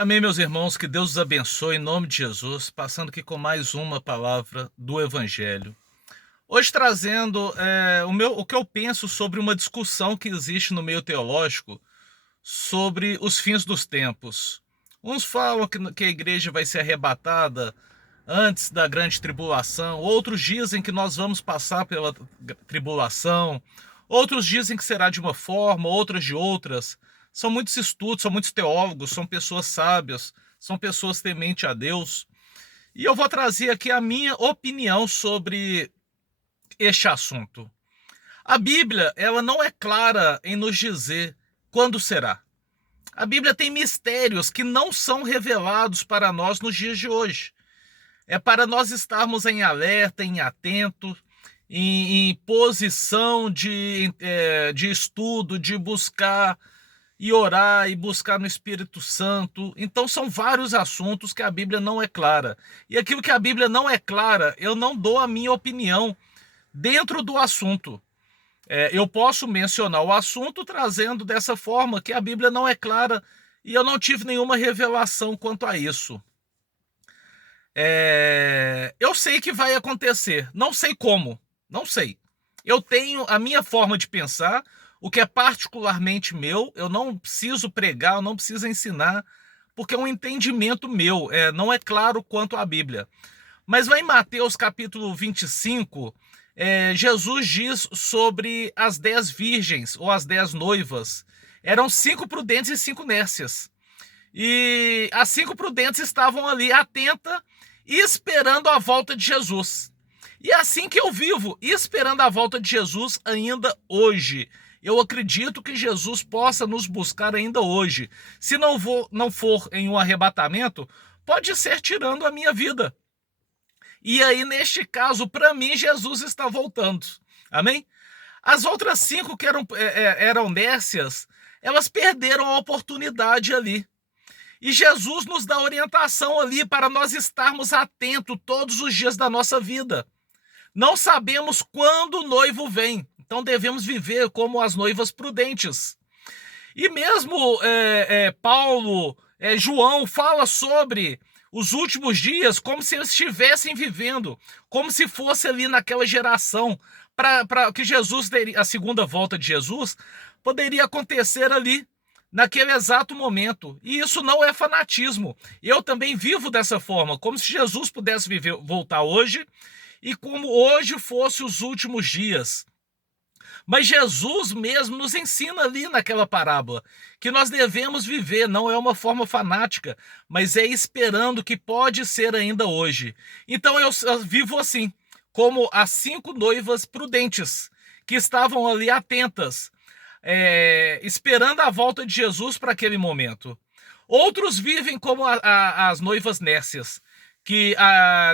Amém, meus irmãos, que Deus os abençoe em nome de Jesus, passando aqui com mais uma palavra do Evangelho. Hoje trazendo o que eu penso sobre uma discussão que existe no meio teológico sobre os fins dos tempos. Uns falam que a igreja vai ser arrebatada antes da grande tribulação, outros dizem que nós vamos passar pela tribulação, outros dizem que será de uma forma, outras de outras. São muitos estudos, são muitos teólogos, são pessoas sábias, são pessoas tementes a Deus. E eu vou trazer aqui a minha opinião sobre este assunto. A Bíblia, ela não é clara em nos dizer quando será. A Bíblia tem mistérios que não são revelados para nós nos dias de hoje. É para nós estarmos em alerta, em atento, em posição de estudo, de buscar e orar e buscar no Espírito Santo. Então são vários assuntos que a Bíblia não é clara. E aquilo que a Bíblia não é clara, eu não dou a minha opinião dentro do assunto. Eu posso mencionar o assunto trazendo dessa forma que a Bíblia não é clara e eu não tive nenhuma revelação quanto a isso. Eu sei que vai acontecer, não sei como, não sei. Eu tenho a minha forma de pensar, o que é particularmente meu, eu não preciso pregar, eu não preciso ensinar, porque é um entendimento meu, não é claro quanto à Bíblia. Mas lá em Mateus capítulo 25, Jesus diz sobre as 10 virgens, ou as 10 noivas. Eram 5 prudentes e 5 nércias. E as 5 prudentes estavam ali atentas e esperando a volta de Jesus. E é assim que eu vivo, esperando a volta de Jesus ainda hoje. Eu acredito que Jesus possa nos buscar ainda hoje. Se não for em um arrebatamento, pode ser tirando a minha vida. E aí, neste caso, para mim, Jesus está voltando. Amém? As outras 5 que eram nércias, elas perderam a oportunidade ali. E Jesus nos dá orientação ali para nós estarmos atentos todos os dias da nossa vida. Não sabemos quando o noivo vem, então devemos viver como as noivas prudentes. E mesmo Paulo, João fala sobre os últimos dias como se eles estivessem vivendo, como se fosse ali naquela geração, para que Jesus, a segunda volta de Jesus, poderia acontecer ali, naquele exato momento. E isso não é fanatismo. Eu também vivo dessa forma, como se Jesus pudesse voltar hoje, e como hoje fosse os últimos dias. Mas Jesus mesmo nos ensina ali naquela parábola que nós devemos viver, não é uma forma fanática, mas é esperando que pode ser ainda hoje. Então eu vivo assim, como as 5 noivas prudentes, que estavam ali atentas, esperando a volta de Jesus para aquele momento. Outros vivem como as noivas nércias, que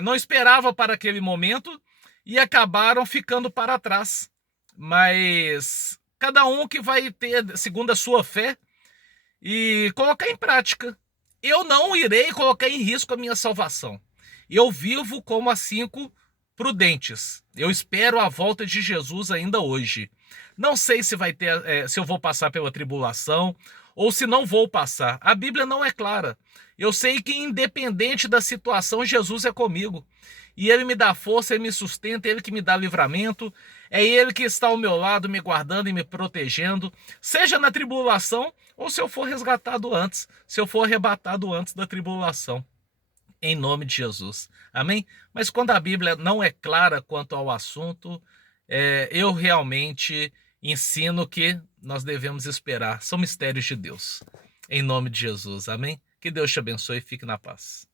não esperavam para aquele momento e acabaram ficando para trás. Mas cada um que vai ter segundo a sua fé e colocar em prática. Eu não irei colocar em risco a minha salvação. Eu vivo como as 5 prudentes. Eu espero a volta de Jesus ainda hoje. Não sei se vai ter, se eu vou passar pela tribulação ou se não vou passar. A Bíblia não é clara. Eu sei que independente da situação, Jesus é comigo. E Ele me dá força, Ele me sustenta, Ele que me dá livramento. É Ele que está ao meu lado, me guardando e me protegendo. Seja na tribulação ou se eu for resgatado antes. Se eu for arrebatado antes da tribulação. Em nome de Jesus. Amém? Mas quando a Bíblia não é clara quanto ao assunto, eu realmente ensino que nós devemos esperar. São mistérios de Deus. Em nome de Jesus. Amém? Que Deus te abençoe e fique na paz.